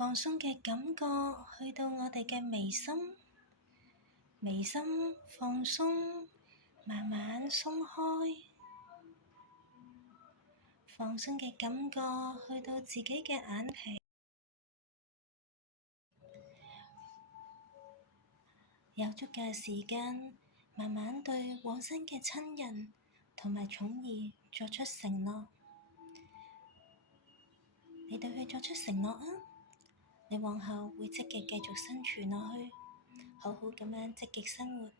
放鬆嘅感覺去到我哋嘅眉心，眉心放鬆，慢慢鬆開。放鬆嘅感覺去到自己嘅眼皮，有足夠時間，慢慢對往生嘅親人同埋寵兒作出承諾。你對佢作出承諾啊！你往後會積極繼續生存落去，好好咁樣積極生活。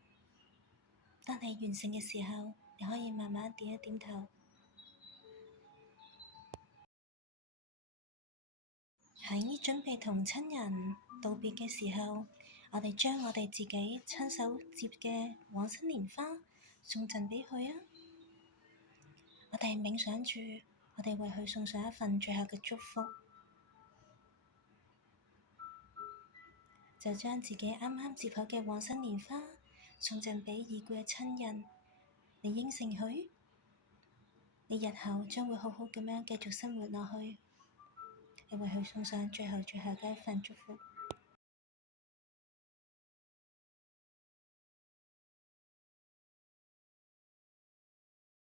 當你完成嘅時候，你可以慢慢點一點頭。喺準備同親人道別嘅時候，我哋將我哋自己親手接嘅往生蓮花送贈畀佢啊！我哋冥想住，我哋為佢送上一份最後嘅祝福，就將自己啱啱接好嘅往生蓮花送贈畀已故嘅親人。你應承佢，你日後將會好好咁樣繼續生活落去。你為佢送上最後嘅一份祝福。